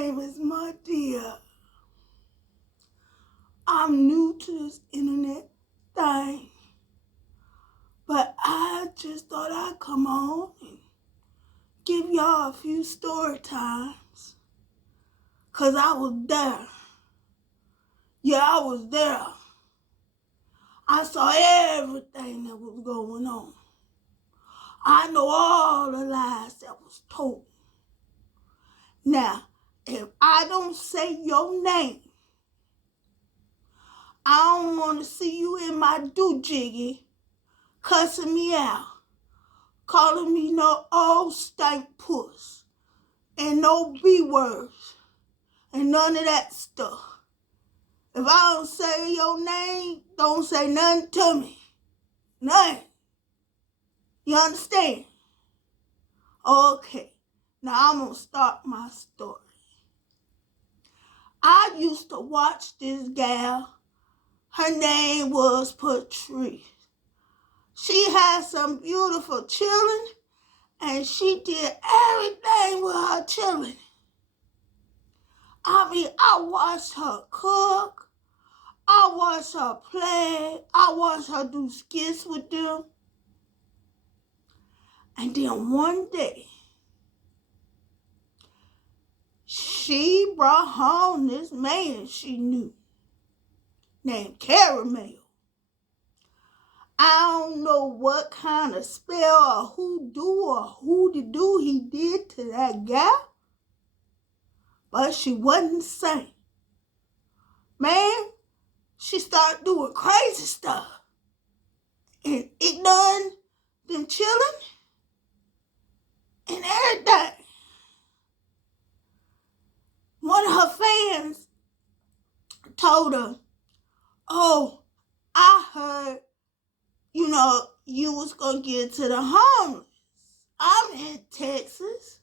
name is Deahh. I'm new to this internet thing, but I just thought I'd come on and give y'all a few story times, 'cause I was there. Yeah, I was there. I saw everything that was going on. I know all the lies that was told. Now, if I don't say your name, I don't want to see you in my doojiggy cussing me out, calling me no old stank puss, and no B words, and none of that stuff. If I don't say your name, don't say nothing to me. Nothing. You understand? Okay, now I'm going to start my story. I used to watch this gal. Her name was Patrice. She had some beautiful children, and she did everything with her children. I mean, I watched her cook. I watched her play. I watched her do skits with them. And then one day, she brought home this man she knew named Caramel. I don't know what kind of spell or hoodoo he did to that gal, but she wasn't the same. Man, she started doing crazy stuff and ignoring them children and everything. One of her fans told her, "Oh, I heard, you was going to get to the homeless. I'm in Texas.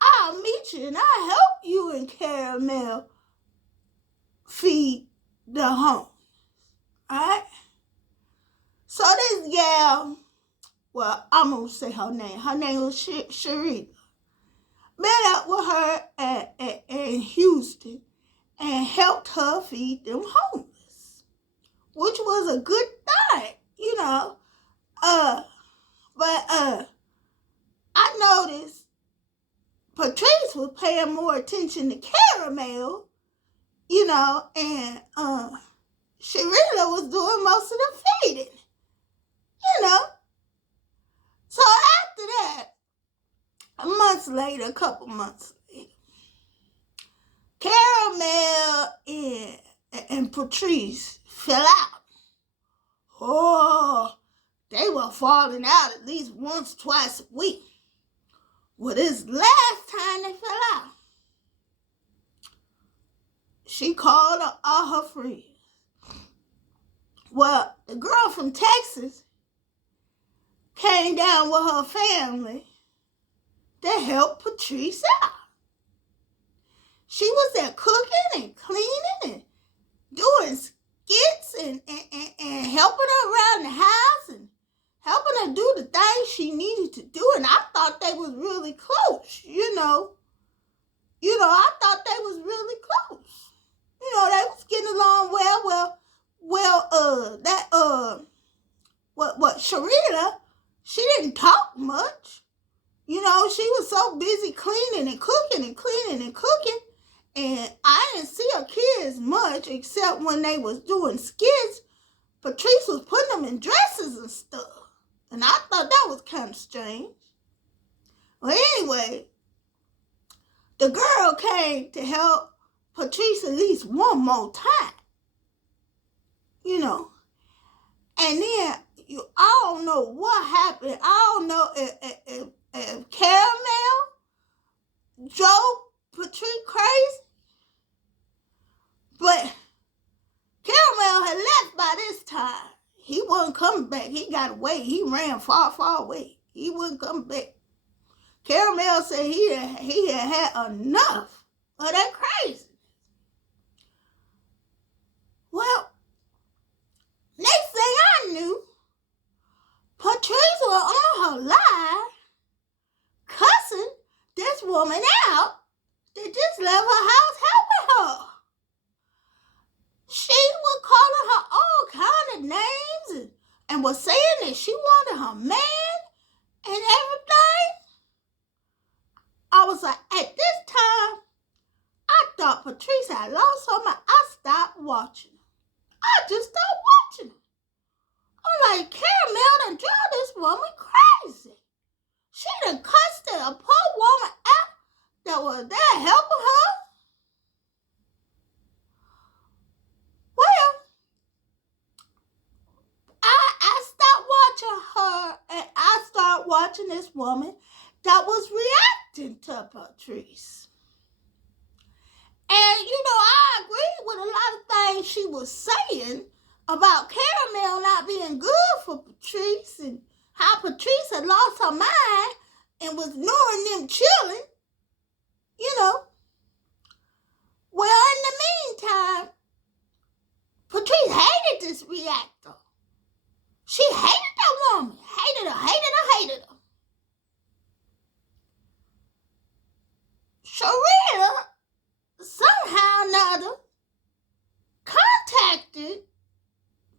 I'll meet you and I'll help you and Caramel feed the homeless." Alright? So this gal, well, I'm going to say her name. Her name was Sharita. Met up with her in Houston and helped her feed them homeless, which was a good thing, But I noticed Patrice was paying more attention to Caramel, and Sharita was doing most of the feeding, So after that, a couple months later, Caramel and Patrice fell out. Oh, they were falling out at least once, twice a week. Well, this last time they fell out, she called all her friends. Well, the girl from Texas came down with her family to help Patrice out. She was there cooking and cleaning and doing skits and helping her around the house and helping her do the things she needed to do. And I thought they was really close, I thought they was really close. They was getting along well. Sharita, she didn't talk much. She was so busy cleaning and cooking and cleaning and cooking. And I didn't see her kids much except when they was doing skits. Patrice was putting them in dresses and stuff. And I thought that was kind of strange. Well, anyway, the girl came to help Patrice at least one more time. And then I don't know what happened. I don't know if Caramel drove Patrice crazy. But Caramel had left by this time. He wasn't coming back. He got away. He ran far, far away. He wasn't coming back. Caramel said he had enough of that crazy. Well, next thing I knew, Patrice was on her live cussing this woman out that just left her house helping her. She was calling her all kind of names and was saying that she wanted her man and everything. I was like, at this time, I thought Patrice had lost her mind. I stopped watching. I just stopped watching. I'm like, Caramel done drove this woman crazy. She done cussed a poor woman out that was there helping her. Well, I stopped watching her and I started watching this woman that was reacting to Patrice. And, I agree with a lot of things she was saying about Caramel not being good for Patrice and how Patrice had lost her mind and was ignoring them children, Well, in the meantime, Patrice hated this reactor. She hated that woman. Hated her. Sharita, somehow or another, contacted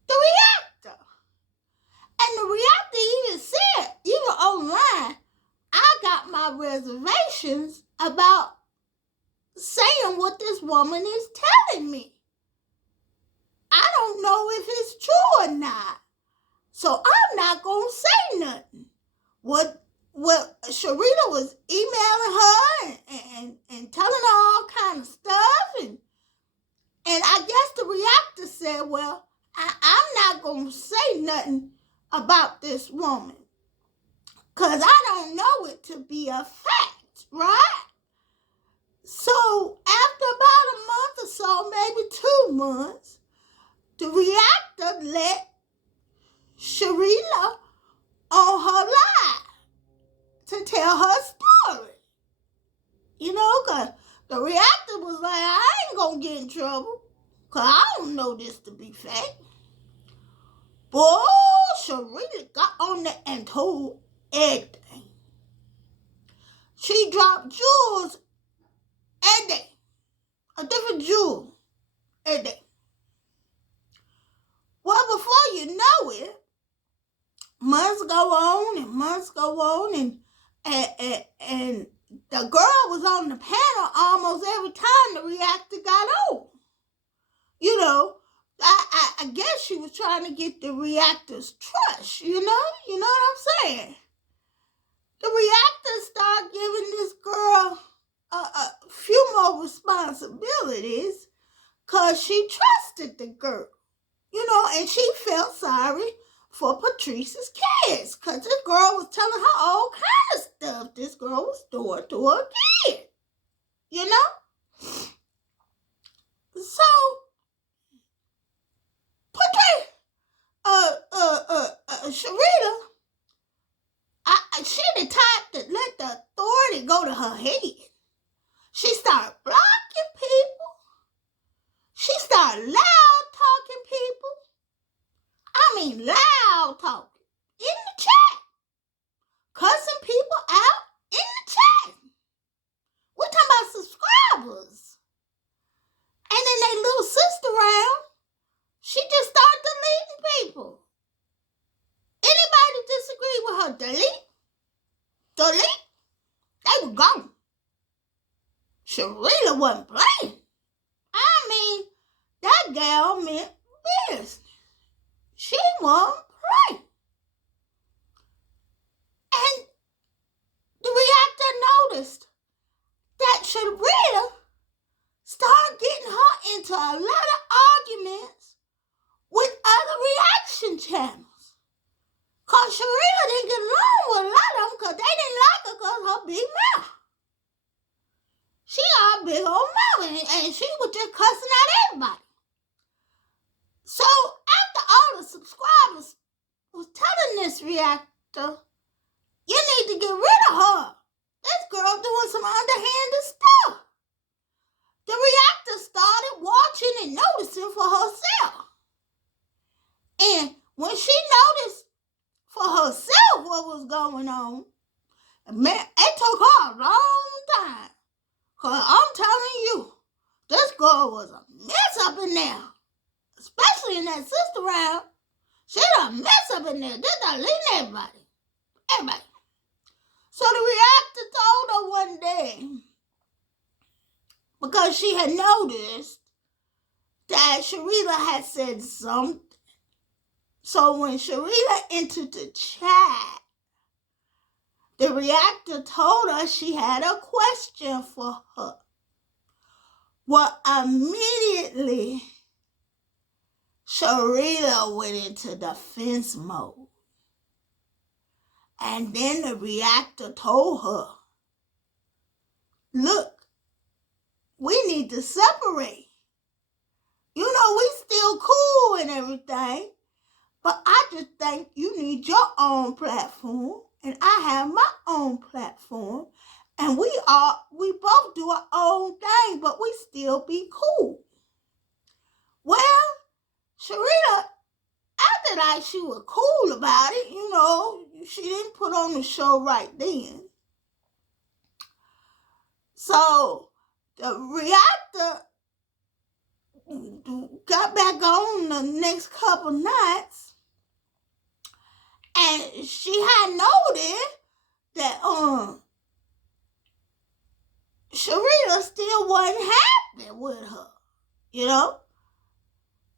the reactor. And the reactor even said, even online, I got my reservations about saying what this woman is telling me. I don't know if it's true or not. So I'm not going to say nothing. What Sharita was emailing her and telling her all kind of stuff. And I guess the reactor said, well, I'm not going to say nothing about this woman. Because I don't know it to be a fact, right? So after about a month or so, maybe 2 months, the reactor let Sharita on her live to tell her story. Because the reactor was like, I ain't going to get in trouble because I don't know this to be fact. Boy, Sharita got on there and told everything. She dropped jewels every day. A different jewel every day. Well, before you know it, months go on, and the girl was on the panel almost every time the reactor got on. I guess she was trying to get the reactor's trust, you know what I'm saying? The reactor started giving this girl a few more responsibilities because she trusted the girl, and she felt sorry for Patrice's kids because this girl was telling her all kind of stuff this girl was doing to her kid, So, Patrice, Sharita, she the type that let the authority go to her head. She started blocking people. She started loud talking people. I mean loud talking in the chat. Cussing people out in the chat. We're talking about subscribers. And then they little sister around, she just started deleting people. Anybody disagree with her, delete, they were gone. Sharita wasn't playing. I mean, that gal meant business. She wasn't playing. And the reactor noticed that Sharita started getting her into a lot of arguments with other reaction channels. Because Sharita didn't get along with a lot of them because they didn't like her because her big mouth. She got a big old mouth and she was just cussing out everybody. So after all the subscribers was telling this reactor, you need to get rid of her. This girl doing some underhanded stuff. The reactor started watching and noticing for herself. And when she noticed for herself what was going on, man, it took her a long time. Because I'm telling girl was a mess up in there. Especially in that sister round. She a mess up in there. Just not leaving everybody. Everybody. So the reactor told her one day, because she had noticed that Sharita had said something. So when Sharita entered the chat, the reactor told her she had a question for her. Well, immediately, Sharita went into defense mode. And then the reactor told her, look, we need to separate. You know, we still cool and everything, but I just think you need your own platform, and I have my own platform, and we both do our own thing, but we still be cool. Well, Sharita acted like she was cool about it, you know. She didn't put on the show right then. So the reactor got back on the next couple nights, and she had noticed that Sharita still wasn't happy with her, you know.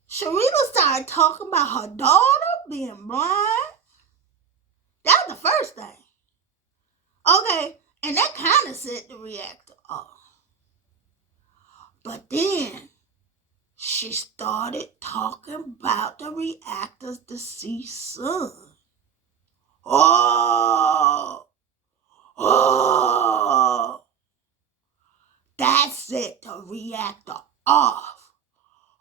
Sharita started talking about her daughter being blind. That was the first thing. Okay, and that kind of set the reactor off. But then she started talking about the reactor's deceased son. Oh, that set the reactor off.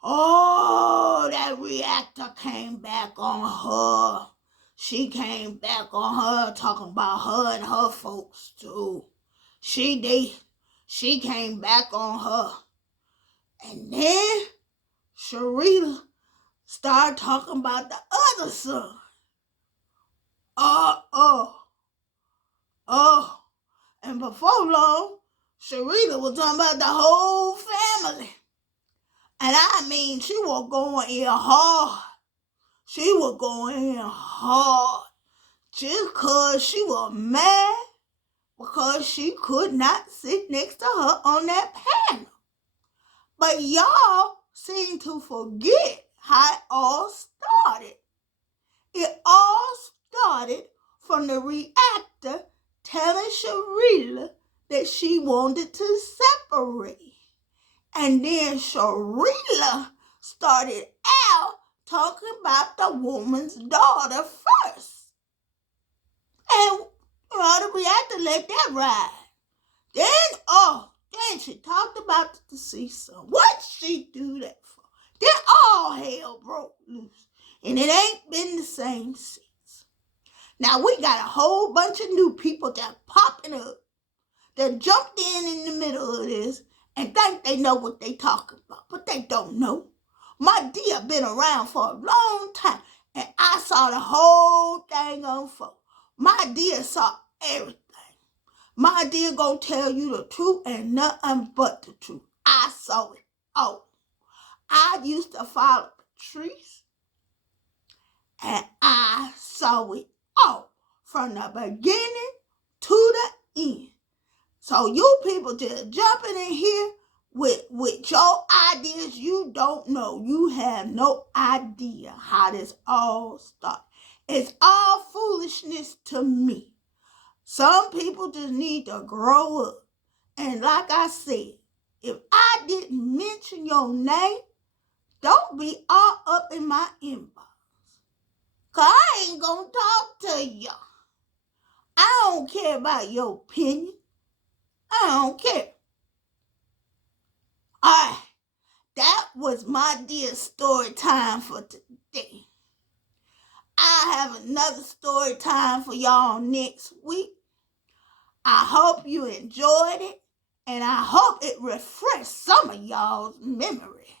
Oh, that reactor came back on her. She came back on her, talking about her and her folks too. She came back on her. And then Sharita started talking about the other son. And before long, Sharita was talking about the whole family. And I mean, she was going in hard. She was going in hard. Just because she was mad because she could not sit next to her on that panel. But y'all seem to forget how it all started. It all started from the reactor telling Sharita that she wanted to separate. And then Sharita started out talking about the woman's daughter first. And the reactor let that ride. Then she talked about the deceased son. What'd she do that for? Then all hell broke loose. And it ain't been the same since. Now we got a whole bunch of new people that popping up that jumped in the middle of this and think they know what they talking about, but they don't know. My Deahh been around for a long time, and I saw the whole thing unfold. My Deahh saw everything. My Deahh gonna tell you the truth and nothing but the truth. I saw it all. I used to follow Patrice, and I saw it all from the beginning to the end. So you people just jumping in here with your ideas you don't know. You have no idea how this all started. It's all foolishness to me. Some people just need to grow up. And like I said, if I didn't mention your name, don't be all up in my inbox. Because I ain't going to talk to you. I don't care about your opinion. I don't care. All right, that was my Deahh story time for today. I have another story time for y'all next week. I hope you enjoyed it, and I hope it refreshed some of y'all's memory.